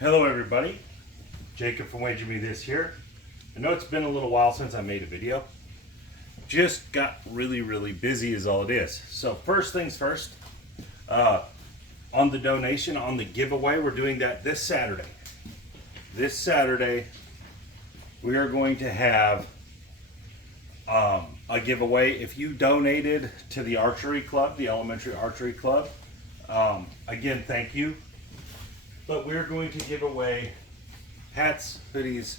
Hello everybody, Jacob from Wager Me This here. I know it's been a little while since I made a video. Just got really busy is all it is. So first things first, on the donation, on the giveaway, we're doing that this Saturday. This Saturday, we are going to have a giveaway. If you donated to the Archery Club, the Elementary Archery Club, again, thank you. But we're going to give away hats, hoodies,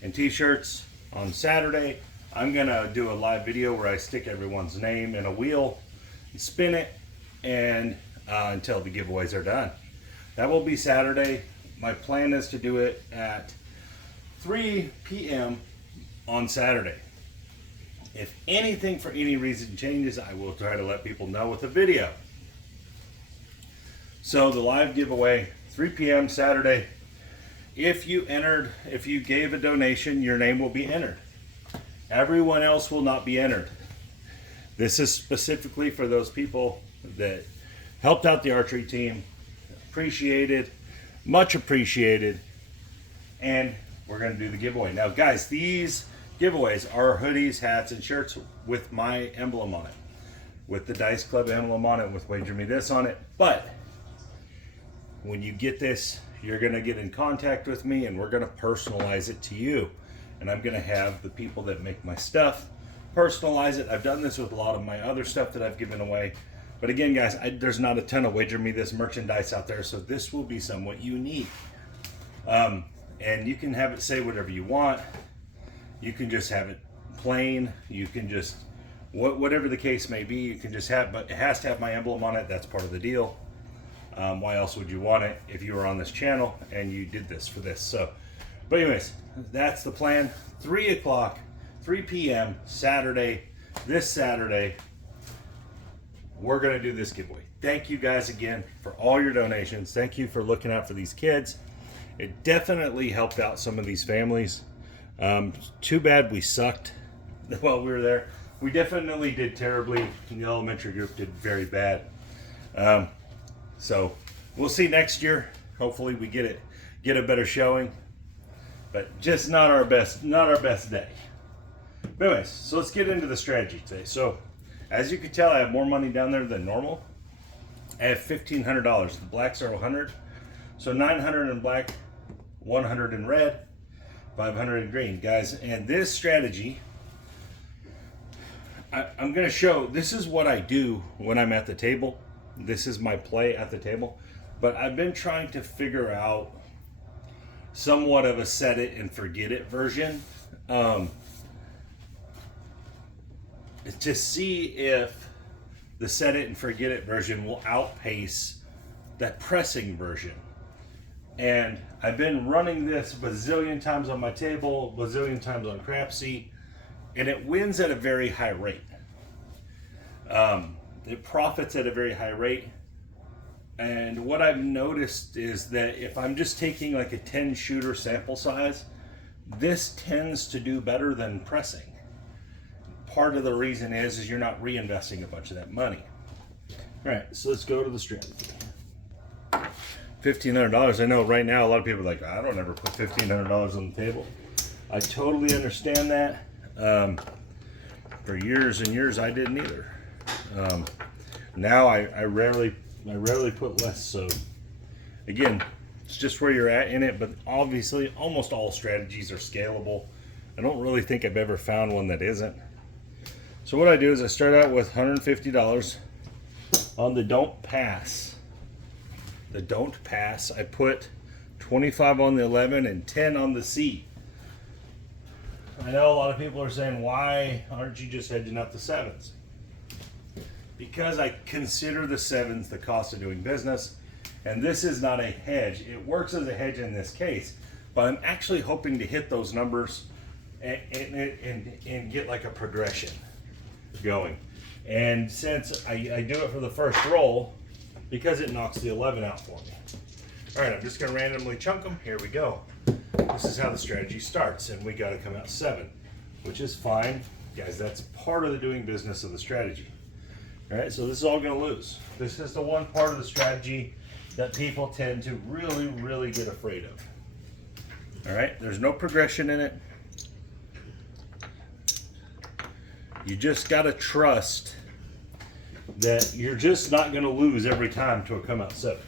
and t-shirts on Saturday. I'm gonna do a live video where I stick everyone's name in a wheel, and spin it, and until the giveaways are done. That will be Saturday. My plan is to do it at 3 p.m. on Saturday. If anything for any reason changes, I will try to let people know with a video. So the live giveaway, 3 p.m. Saturday. If you gave a donation, your name will be entered. Everyone else will not be entered. This is specifically for those people that helped out the archery team. Appreciated, much appreciated. And we're going to do the giveaway. Now guys, these giveaways are hoodies, hats, and shirts with my emblem on it. With the Dice Club emblem on it, with Wager Me This on it. But when you get this, you're going to get in contact with me and we're going to personalize it to you. And I'm going to have the people that make my stuff personalize it. I've done this with a lot of my other stuff that I've given away. But again, guys, there's not a ton of Wager Me This merchandise out there, so this will be somewhat unique. And you can have it say whatever you want. You can just have it plain. You can just, whatever the case may be, you can just have, but it has to have my emblem on it. That's part of the deal. Why else would you want it if you were on this channel and you did this for this? So, but anyways, that's the plan. 3 o'clock, 3 p.m. Saturday, this Saturday, we're going to do this giveaway. Thank you guys again for all your donations. Thank you for looking out for these kids. It definitely helped out some of these families. Too bad we sucked while we were there. We definitely did terribly. The elementary group did very bad. So we'll see next year. Hopefully we get a better showing, but just not our best day. But anyways, so let's get into the strategy today. So as you can tell, I have more money down there than normal. I have $1,500. The blacks are 100, so 900 in black, 100 in red, 500 in green, guys. And this strategy, I'm going to show. This is what I do when I'm at the table. This is my play at the table, but I've been trying to figure out somewhat of a set it and forget it version to see if the set it and forget it version will outpace that pressing version. And I've been running this bazillion times on my table, bazillion times on CRAPS, and it wins at a very high rate. It profits at a very high rate. And what I've noticed is that if I'm just taking like a 10 shooter sample size, this tends to do better than pressing. Part of the reason is you're not reinvesting a bunch of that money. All right, so let's go to the strategy. $1,500. I know right now a lot of people are like, I don't ever put $1,500 on the table. I totally understand that. For years and years I didn't either. Now I rarely put less. So again, it's just where you're at in it, but obviously almost all strategies are scalable. I don't really think I've ever found one that isn't. So what I do is I start out with $150 on the don't pass. The don't pass, I put 25 on the 11 and 10 on the C. I know a lot of people are saying, why aren't you just hedging up the sevens? Because I consider the sevens the cost of doing business, and this is not a hedge. It works as a hedge in this case, but I'm actually hoping to hit those numbers and get like a progression going. And since I do it for the first roll, because it knocks the 11 out for me. All right, I'm just gonna randomly chunk them. Here we go. This is how the strategy starts, and we gotta come out 7, which is fine. Guys, that's part of the doing business of the strategy. All right, so this is all gonna lose. This is the one part of the strategy that people tend to really, really get afraid of. All right, there's no progression in it. You just got to trust that you're just not going to lose every time to a come out 7.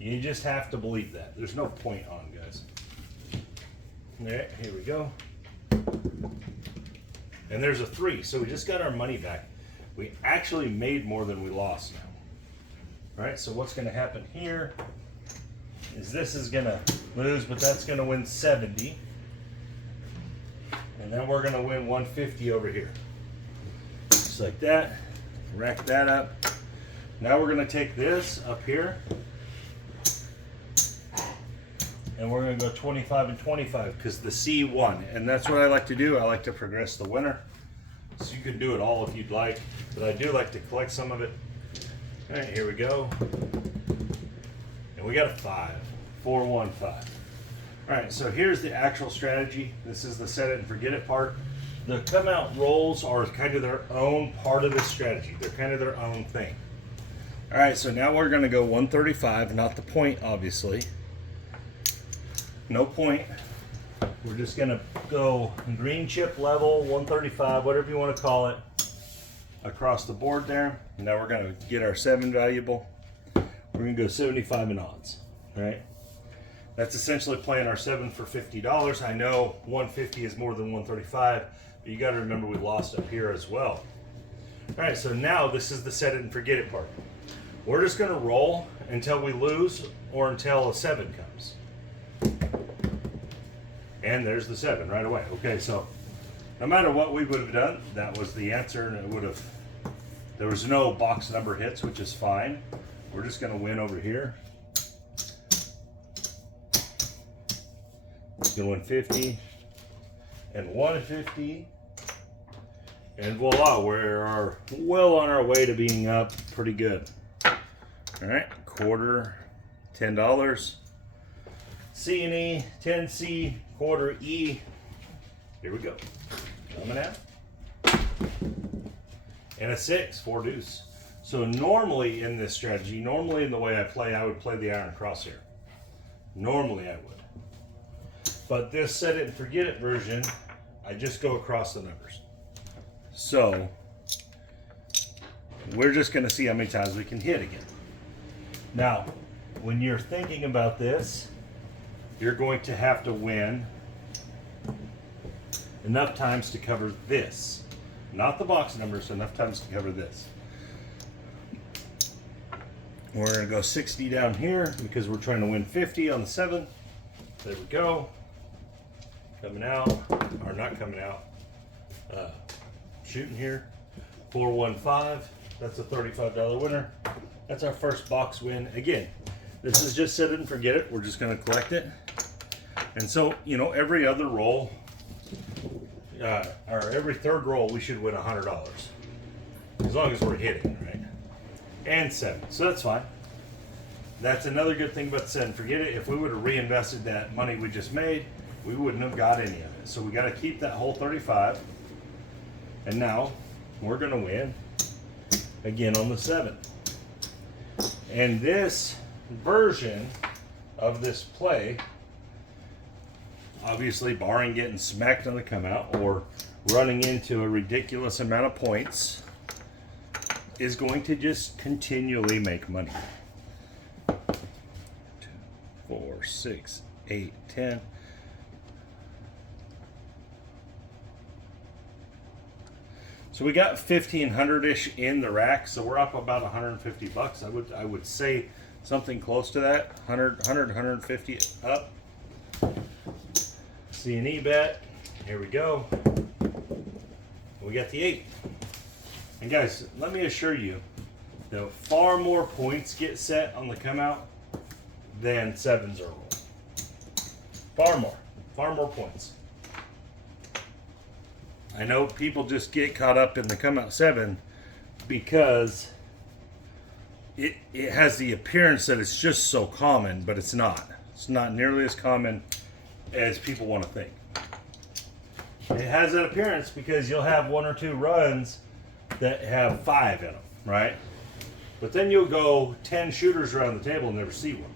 You just have to believe that. There's no point on, guys. All right, here we go. And there's a 3, so we just got our money back. We actually made more than we lost now. All right, so what's going to happen here is this is going to lose, but that's going to win 70. And then we're going to win 150 over here. Just like that. Rack that up. Now we're going to take this up here. And we're going to go 25 and 25 because the C won. And that's what I like to do. I like to progress the winner. So you can do it all if you'd like. But I do like to collect some of it. All right, here we go. And we got a 5. 4, 1, 5. All right, so here's the actual strategy. This is the set it and forget it part. The come out rolls are kind of their own part of this strategy. They're kind of their own thing. All right, so now we're going to go 135, not the point, obviously. No point. We're just going to go green chip level, 135, whatever you want to call it, across the board there. And now we're going to get our 7 valuable. We're going to go 75 in odds, right? That's essentially playing our 7 for $50. I know 150 is more than 135, but you got to remember we lost up here as well. All right, so now this is the set it and forget it part. We're just going to roll until we lose or until a 7 comes. And there's the 7 right away. Okay, so no matter what we would have done, that was the answer, and it would have, there was no box number hits, which is fine. We're just going to win over here. We're going to win 50 and 150. And voila, we're well on our way to being up pretty good. All right, quarter, $10. C and E, 10C, quarter E. Here we go. Coming out. And a 6, 4 deuce. So normally in this strategy, normally in the way I would play the iron crosshair. Normally I would. But this set it and forget it version, I just go across the numbers. So we're just going to see how many times we can hit again. Now, when you're thinking about this, you're going to have to win enough times to cover this. Not the box numbers, enough times to cover this. We're going to go 60 down here because we're trying to win 50 on the 7. There we go. Coming out, or not coming out. Shooting here. 415. That's a $35 winner. That's our first box win. Again, this is just set it and forget it. We're just going to collect it. And so, you know, every other roll, or every third roll, we should win $100. As long as we're hitting, right? And 7. So that's fine. That's another good thing about set and forget it. If we would have reinvested that money we just made, we wouldn't have got any of it. So we got to keep that whole 35. And now we're going to win again on the 7. And this version of this play, obviously barring getting smacked on the come out or running into a ridiculous amount of points, is going to just continually make money. 2, 4, 6, 8, 10. So we got 1,500-ish in the rack, so we're up about 150 bucks. I would say something close to that, 150 up. C&E bet, here we go. We got the 8. And guys, let me assure you that far more points get set on the come out than 7s are rolled. Far more points. I know people just get caught up in the come out 7 because it has the appearance that it's just so common, but it's not. It's not nearly as common as people want to think. It has that appearance because you'll have 1 or 2 runs that have 5 in them, right? But then you'll go 10 shooters around the table and never see one.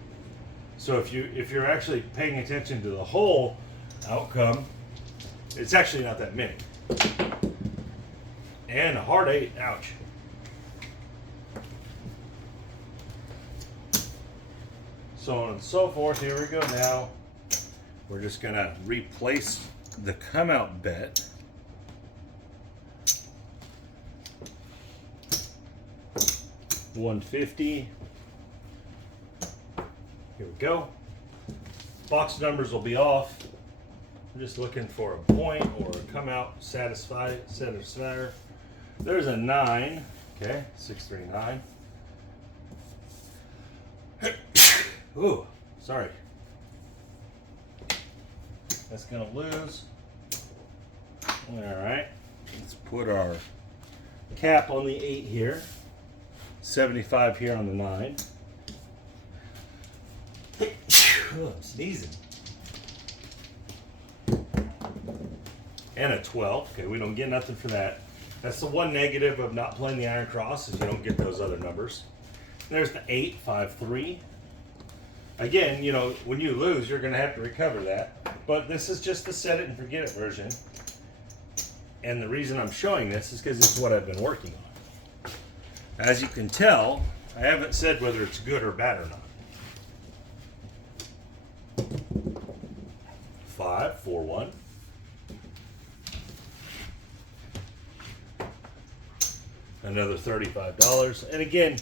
So if you're actually paying attention to the whole outcome, it's actually not that many. And a hard 8, ouch. So on and so forth. Here we go. Now we're just gonna replace the come out bet. $150. Here we go. Box numbers will be off. I'm just looking for a point or a come out satisfier. There's a 9. Okay, 639. Ooh, sorry. That's gonna lose. All right, let's put our cap on the 8 here. 75 here on the 9. Oh, I'm sneezing. And a 12. Okay, we don't get nothing for that. That's the one negative of not playing the Iron Cross, is you don't get those other numbers. There's the 8, 5, 3. Again, you know, when you lose, you're going to have to recover that. But this is just the set it and forget it version. And the reason I'm showing this is because it's what I've been working on. As you can tell, I haven't said whether it's good or bad or not. 5, 4, 1. Another $35. And again,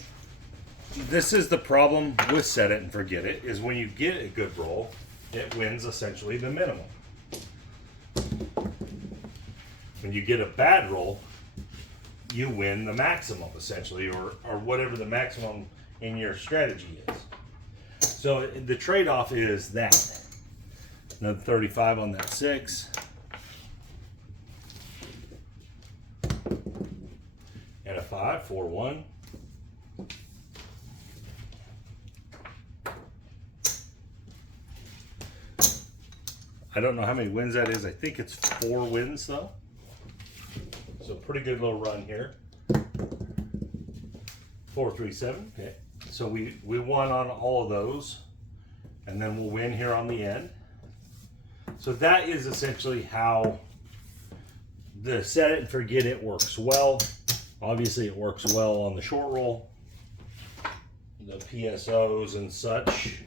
this is the problem with set it and forget it, is when you get a good roll, it wins essentially the minimum. When you get a bad roll, you win the maximum essentially, or whatever the maximum in your strategy is. So the trade-off is that. Another 35 on that 6. And a 5, 4, 1. I don't know how many wins that is. I think it's 4 wins though. So pretty good little run here. 4, 3, 7. Okay. So we won on all of those. And then we'll win here on the end. So that is essentially how the set it and forget it works well. Obviously it works well on the short roll, the PSOs and such.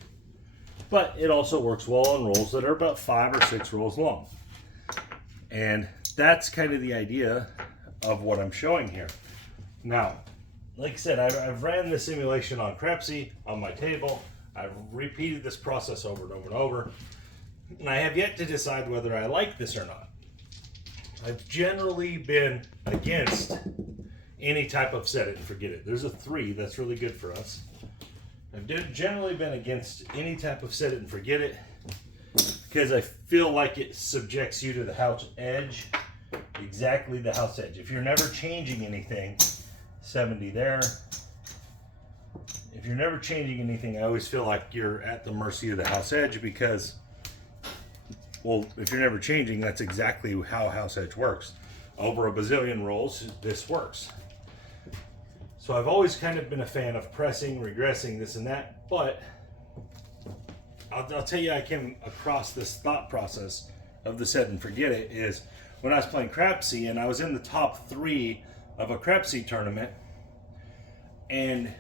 But it also works well on rolls that are about 5 or 6 rolls long. And that's kind of the idea of what I'm showing here. Now, like I said, I've ran the simulation on CRAPS on my table. I've repeated this process over and over and over. And I have yet to decide whether I like this or not. I've generally been against any type of set it and forget it. There's a 3 that's really good for us. I've generally been against any type of set it and forget it because I feel like it subjects you to the house edge, exactly the house edge. If you're never changing anything, 70 there. If you're never changing anything, I always feel like you're at the mercy of the house edge because, well, if you're never changing, that's exactly how house edge works. Over a bazillion rolls, this works. So I've always kind of been a fan of pressing, regressing, this and that, but I'll tell you, I came across this thought process of the set and forget it is when I was playing CRAPS and I was in the top 3 of a CRAPS tournament, and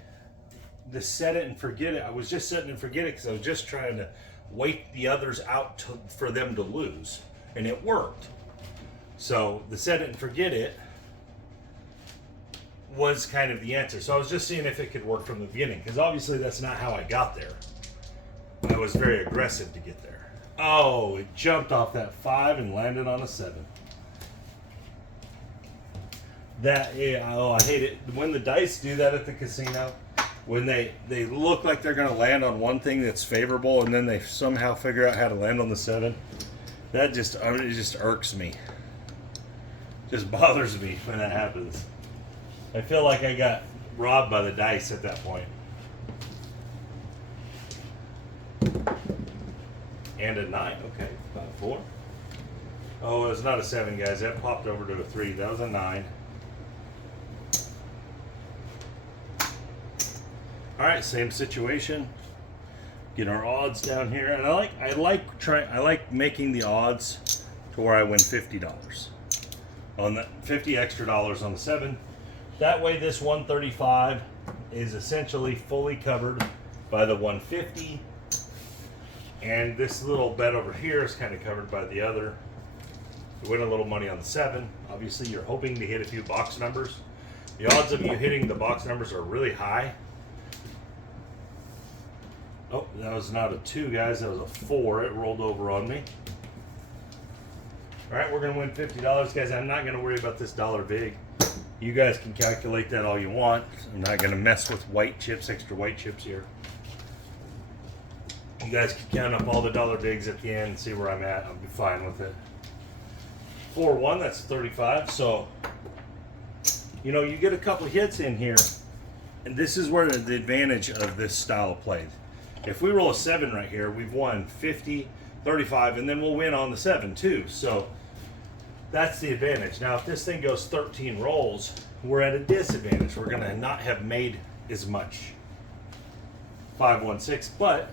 the set it and forget it, I was just setting and forget it because I was just trying to wait the others out for them to lose, and it worked. So the set it and forget it was kind of the answer. So I was just seeing if it could work from the beginning, because obviously that's not how I got there. I was very aggressive to get there. Oh, it jumped off that 5 and landed on a 7. That, yeah, oh, I hate it. When the dice do that at the casino, when they look like they're going to land on one thing that's favorable, and then they somehow figure out how to land on the 7, that just, it just irks me. Just bothers me when that happens. I feel like I got robbed by the dice at that point. And a 9, okay, 5, 4. Oh, it was not a 7, guys. That popped over to a 3. That was a 9. All right, same situation. Get our odds down here, and I like making the odds to where I win $50 on the $50 extra on the 7. That way, this 135 is essentially fully covered by the 150, and this little bet over here is kind of covered by the other. You win a little money on the 7. Obviously, you're hoping to hit a few box numbers. The odds of you hitting the box numbers are really high. Oh, that was not a 2, guys. That was a 4. It rolled over on me. All right, we're going to win $50, guys. I'm not going to worry about this dollar big. You guys can calculate that all you want. I'm not going to mess with white chips, extra white chips here. You guys can count up all the dollar bigs at the end and see where I'm at. I'll be fine with it. 4-1, that's 35. So, you know, you get a couple hits in here, and this is where the advantage of this style of play. If we roll a 7 right here, we've won 50, 35, and then we'll win on the 7 too. So that's the advantage. Now, if this thing goes 13 rolls, we're at a disadvantage. We're going to not have made as much. 5-1-6, but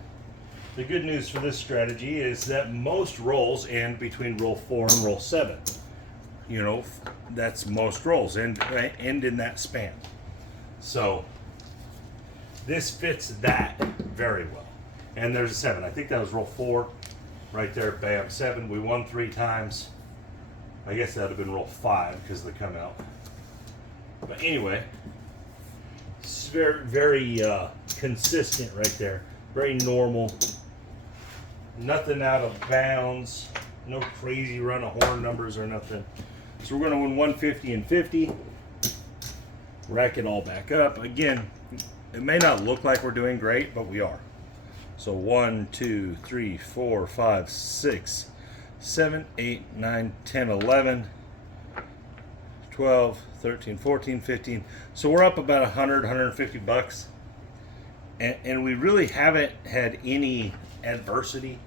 the good news for this strategy is that most rolls end between roll 4 and roll 7. You know, that's most rolls end in that span. So this fits that very well. And there's a 7. I think that was roll 4 right there. Bam, 7. We won 3 times. I guess that would have been roll 5 because of the come out. But anyway, it's very, very consistent right there. Very normal. Nothing out of bounds. No crazy run of horn numbers or nothing. So we're going to win 150 and 50. Rack it all back up. Again, it may not look like we're doing great, but we are. So 1, 2, 3, 4, 5, 6, 7, 8, 9, 10, 11, 12, 13, 14, 15. So we're up about 100, 150 bucks. And we really haven't had any adversity.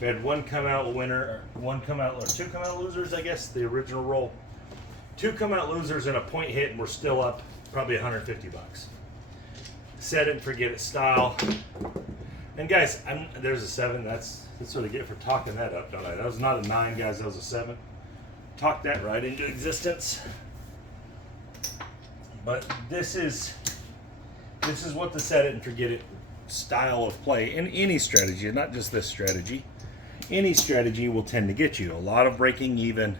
We had one come out winner, or 2 come out losers, I guess, the original roll. 2 come out losers and a point hit, and we're still up probably 150 bucks. Set it and forget it style. And guys, there's a 7. That's what I get for talking that up, don't I? That was not a 9, guys. That was a 7. Talk that right into existence. But this is what the set it and forget it style of play in any strategy, not just this strategy. Any strategy will tend to get you a lot of breaking even,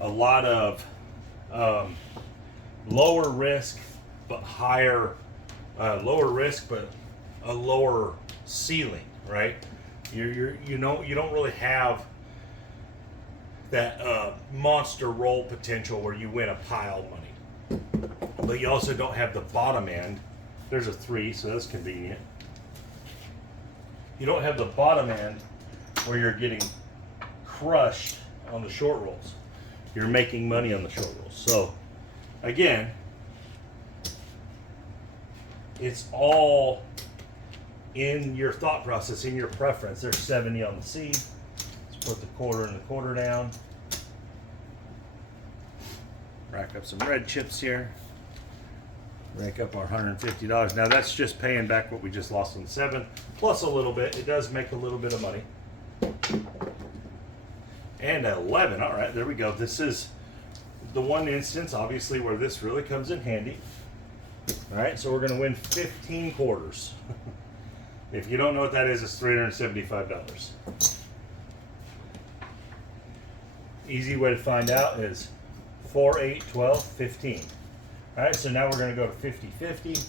a lot of lower risk but higher, lower risk but a lower ceiling, right? You don't really have that monster roll potential where you win a pile of money, but you also don't have the bottom end. There's a 3, so that's convenient. You don't have the bottom end where you're getting crushed on the short rolls. You're making money on the short rolls. So again, it's all in your thought process, in your preference. There's 70 on the seed. Let's put the quarter and the quarter down. Rack up some red chips here. Rack up our $150. Now that's just paying back what we just lost on the 7, plus a little bit. It does make a little bit of money. And 11. All right, there we go. This is the one instance, obviously, where this really comes in handy. All right, so we're going to win 15 quarters. If you don't know what that is, it's $375. Easy way to find out is 4, 8, 12, 15. All right, so now we're going to go to 50-50.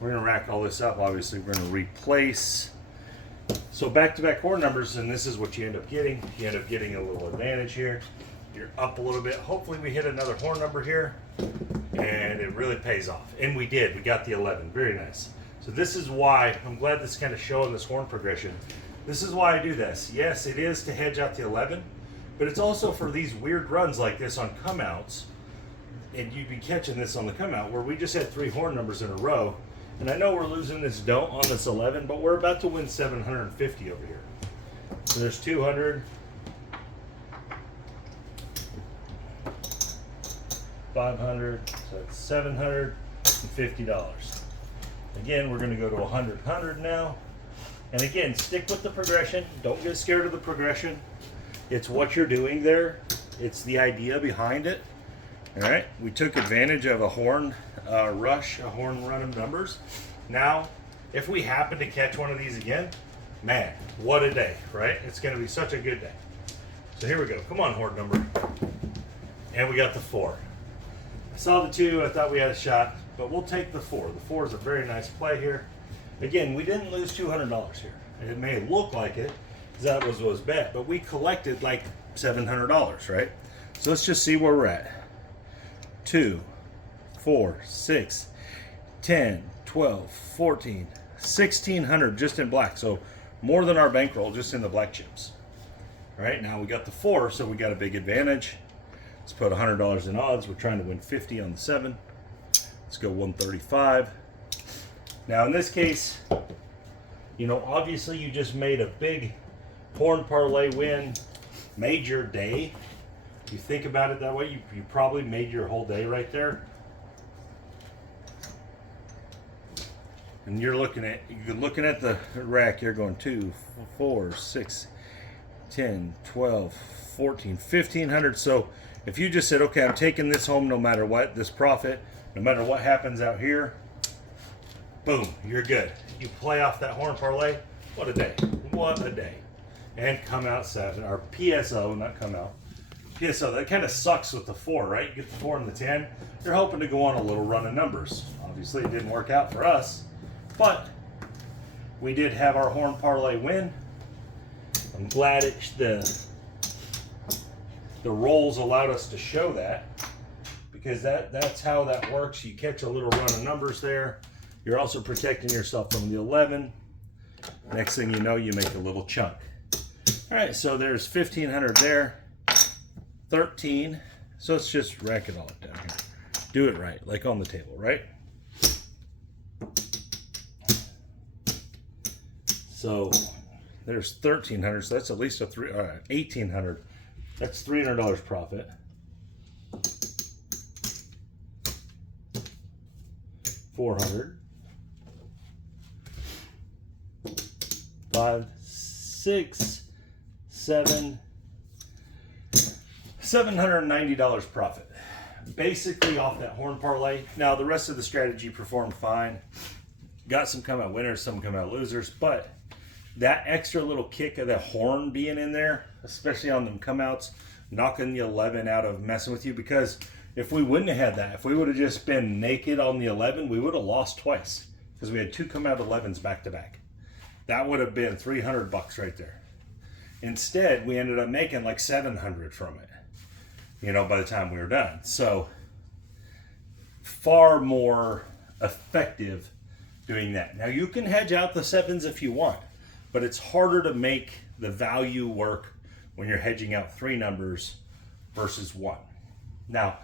We're going to rack all this up. Obviously, we're going to replace. So back-to-back horn numbers, and this is what you end up getting. You end up getting a little advantage here. You're up a little bit. Hopefully, we hit another horn number here, and it really pays off. And we did. We got the 11. Very nice. So this is why, I'm glad this is kind of showing this horn progression. This is why I do this. Yes, it is to hedge out the 11, but it's also for these weird runs like this on come-outs. And you'd be catching this on the come out where we just had 3 horn numbers in a row. And I know we're losing this don't on this 11, but we're about to win 750 over here. So there's 200, 500, so that's $750. Again, we're going to go to 100, 100 now. And again, stick with the progression. Don't get scared of the progression. It's what you're doing there. It's the idea behind it. All right, we took advantage of a horn rush, a horn run of numbers. Now, if we happen to catch one of these again, man, what a day, right? It's going to be such a good day. So here we go. Come on, horn number. And we got the 4. I saw the 2. I thought we had a shot, but we'll take the 4. The 4 is a very nice play here. Again, we didn't lose $200 here. It may look like it, because that was bet, but we collected like $700, right? So let's just see where we're at. 2, 4, 6, 10, 12, 14, 1,600 just in black. So more than our bankroll just in the black chips. All right, now we got the 4, so we got a big advantage. Let's put $100 in odds. We're trying to win 50 on the 7. Let's go 135. Now in this case, you know, obviously you just made a big horn parlay win, made your day. You think about it that way, you probably made your whole day right there. And you're looking at the rack, you're going 2, 4, 6, 10, 12, 14, 1,500. So if you just said, okay, I'm taking this home no matter what, this profit, no matter what happens out here, boom, you're good. You play off that horn parlay, what a day, what a day. And come out 7, or PSO, not come out. PSO, that kind of sucks with the 4, right? You get the 4 and the 10, you're hoping to go on a little run of numbers. Obviously it didn't work out for us, but we did have our horn parlay win. I'm glad the rolls allowed us to show that, because that's how that works. You catch a little run of numbers there. You're also protecting yourself from the 11. Next thing you know, you make a little chunk. All right, so there's 1,500 there, 13. So let's just rack it all down here. Do it right, like on the table, right? So there's 1,300, so that's at least a 1,800. That's $300 profit. 400. 5, 6, 7, $790 profit. Basically off that horn parlay. Now the rest of the strategy performed fine. Got some come out winners, some come out losers, but that extra little kick of the horn being in there, especially on them come outs, knocking the 11 out of messing with you, because if we wouldn't have had that, if we would have just been naked on the 11, we would have lost twice, because we had 2 come out 11s back to back. That would have been $300 right there. Instead, we ended up making like 700 from it, you know, by the time we were done. So far more effective doing that. Now you can hedge out the 7s if you want, but it's harder to make the value work when you're hedging out 3 numbers versus 1. Now,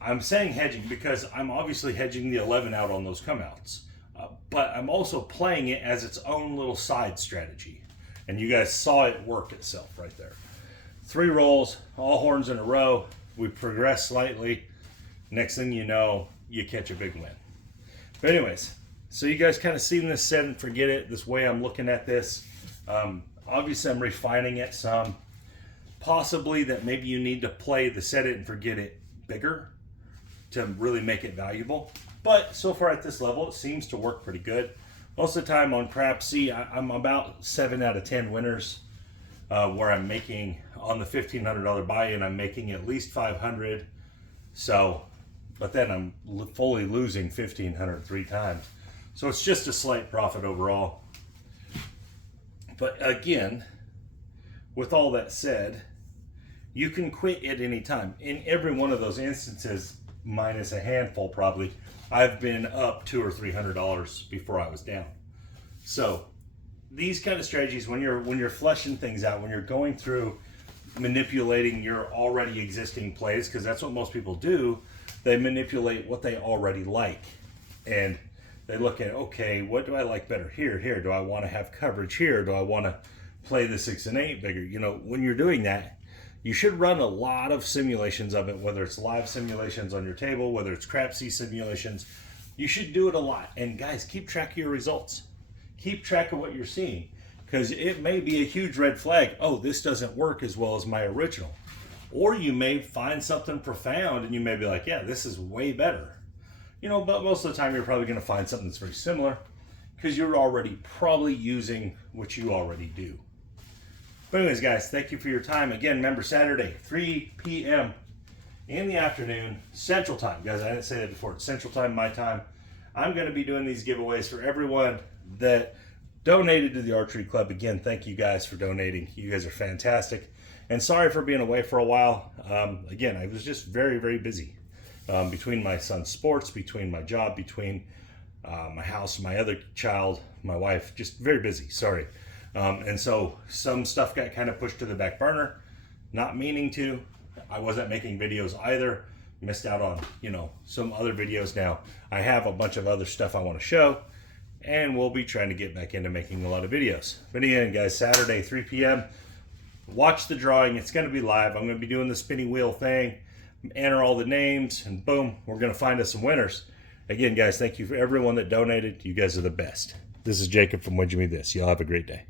I'm saying hedging because I'm obviously hedging the 11 out on those come outs. But I'm also playing it as its own little side strategy. And you guys saw it work itself right there. 3 rolls, all horns in a row. We progress slightly. Next thing you know, you catch a big win. But anyways, so you guys kind of seen this set and forget it, this way I'm looking at this. Obviously I'm refining it some. Possibly that maybe you need to play the set it and forget it bigger to really make it valuable. But so far at this level, it seems to work pretty good. Most of the time on CRAPS, see, I'm about 7 out of 10 winners, where I'm making, on the $1,500 buy-in, I'm making at least 500. So, but then I'm fully losing 1,500 3 times. So it's just a slight profit overall. But again, with all that said, you can quit at any time. In every one of those instances, minus a handful probably, I've been up $200 or $300 before I was down. So these kind of strategies, when you're fleshing things out, when you're going through manipulating your already existing plays, because that's what most people do, they manipulate what they already like. And they look at, okay, what do I like better here? Do I want to have coverage here? Do I want to play the 6 and 8 bigger? You know, when you're doing that, you should run a lot of simulations of it, whether it's live simulations on your table, whether it's CRAPS simulations. You should do it a lot. And guys, keep track of your results. Keep track of what you're seeing, because it may be a huge red flag. Oh, this doesn't work as well as my original. Or you may find something profound and you may be like, yeah, this is way better. But most of the time you're probably going to find something that's very similar because you're already probably using what you already do. But anyways, guys, thank you for your time. Again, remember, Saturday, 3 p.m. in the afternoon, Central Time. Guys, I didn't say that before. It's Central Time, my time. I'm going to be doing these giveaways for everyone that donated to the Archery Club. Again, thank you guys for donating. You guys are fantastic. And sorry for being away for a while. Again, I was just very, very busy. Between my son's sports, between my job, between my house, my other child, my wife, just very busy, sorry. And so some stuff got kind of pushed to the back burner, not meaning to. I wasn't making videos either. Missed out on, some other videos now. I have a bunch of other stuff I want to show, and we'll be trying to get back into making a lot of videos. But again, guys, Saturday, 3 p.m., watch the drawing. It's going to be live. I'm going to be doing the spinning wheel thing, enter all the names, and boom, we're going to find us some winners. Again, guys, thank you for everyone that donated. You guys are the best. This is Jacob from Wedge Me This. Y'all have a great day.